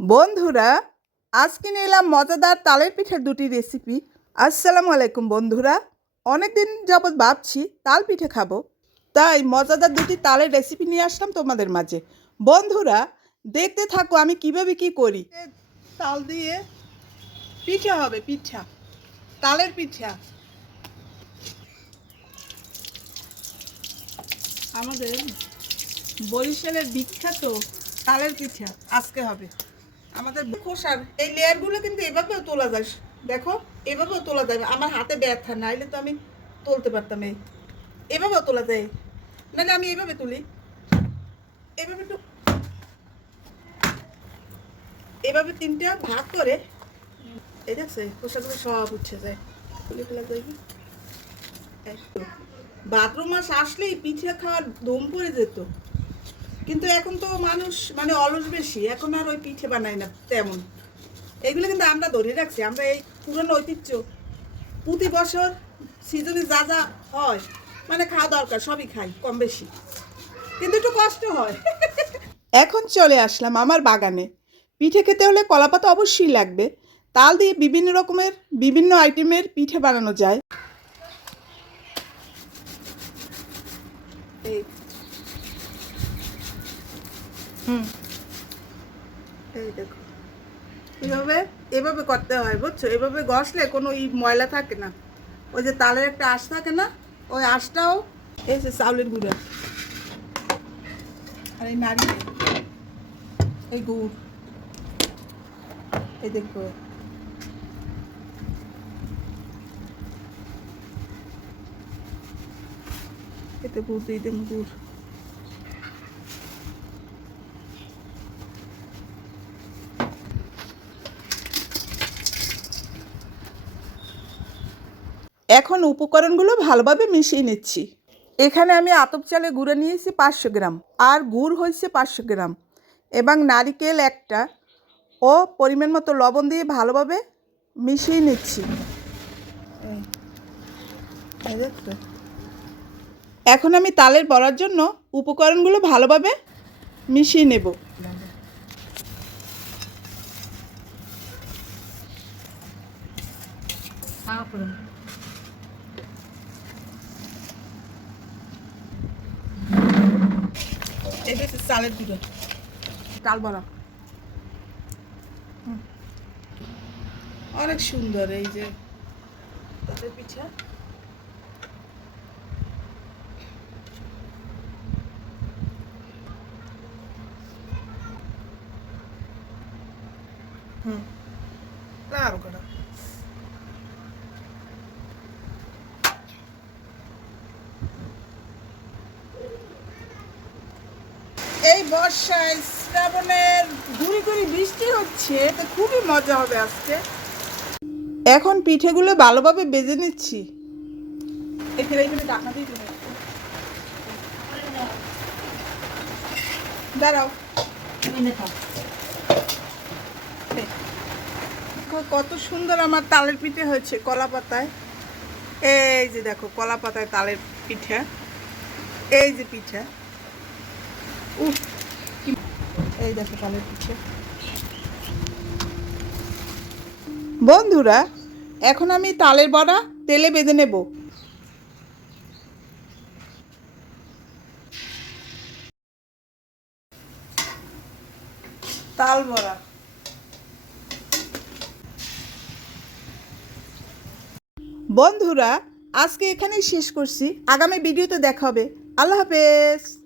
বন্ধুরা, আজকে নিয়ে এলাম মজাদার তালের পিঠার দুটি রেসিপি আসসালামু আলাইকুম বন্ধুরা অনেক দিন যাবৎ ভাবছি তাল পিঠে খাব। তাই মজাদার দুটি তালের রেসিপি নিয়ে আসলাম তোমাদের মাঝে। বন্ধুরা, দেখতে থাকো আমি কীভাবে কি করি। তাল দিয়ে পিঠা হবে, পিঠা, তালের পিঠা। আমাদের বরিশালের বিখ্যাত তালের পিঠা আজকে হবে। আমাদের খোসার এই লেয়ারগুলো কিন্তু এভাবেও তোলা যায়। দেখো, এভাবেও তোলা যাবে আমার হাতে ব্যথা, নাইলে তো আমি তুলতে পারতাম এই। এভাবেও তোলা যায়। নাহলে আমি এইভাবে তুলি। এভাবে একটু এভাবে তিনটা ভাগ করে এই দেখছে খোসাগুলো সব উঠছে যায়। তুলে ফেলা যায় কি? বাথরুম মাস আসলেই পিঠে খাওয়ার দম পড়ে যেত। কিন্তু এখন তো মানুষ মানে অলস বেশি এখন আর ওই পিঠে বানায় না তেমন। এগুলো কিন্তু আমরা ধরে রাখছি আমরা এই পুরনো ঐতিহ্য। প্রতি বছর সিজনে যা যা হয় মানে খাওয়া দরকার সবই খাই কম বেশি। কিন্তু একটু কষ্ট হয়। এখন চলে আসলাম আমার বাগানে। পিঠে খেতে হলে কলাপাতা অবশ্যই লাগবে। তাল দিয়ে বিভিন্ন রকমের বিভিন্ন আইটেমের পিঠে বানানো যায়। এই এই দেখো। এভাবে এভাবে করতে হয়, বুঝছ? এভাবে ঘষলে কোনো ই ময়লা থাকে না। ওই যে তালের একটা আঁশ থাকে না, ওই আঁশটাও যে চাউলের গুঁড়া। আর এই নারিকেল এই গুড়। এই দেখো। এতে গুড় দিয়ে দেবো গুড়। এখন উপকরণগুলো ভালোভাবে মিশিয়ে নিচ্ছি। এখানে আমি আতপ চালে গুঁড়ো নিয়েছি পাঁচশো গ্রাম আর গুড় হয়েছে পাঁচশো গ্রাম এবং নারিকেল একটা ও পরিমাণ মতো লবণ দিয়ে ভালোভাবে মিশিয়ে নিচ্ছি? এখন আমি তালের বড়ার জন্য উপকরণগুলো ভালোভাবে মিশিয়ে নেব। এটা হচ্ছে চালের গুঁড়ো। চাল বড়া হুম। অনেক সুন্দর এই যে। তালের পিঠা। হুম। আরও কটা এই বর্ষায় শ্রাবণের গুড়ি গুড়ি বৃষ্টি হচ্ছে, তো খুবই মজা হবে আজকে। এখন পিঠেগুলো ভালোভাবে বেজে নিচ্ছি। দাঁড়াও। কত সুন্দর আমার তালের পিঠে হয়েছে কলা পাতায়। এই যে দেখো, কলা পাতায় তালের পিঠা। এই যে পিঠা। এই দেখো বন্ধুরা, এখন আমি তালের বড়া তেলে বেঁধে নেব। তাল বড়া। বন্ধুরা, আজকে এখানেই শেষ করছি। আগামী ভিডিওতে দেখা হবে। আল্লাহ হাফেজ।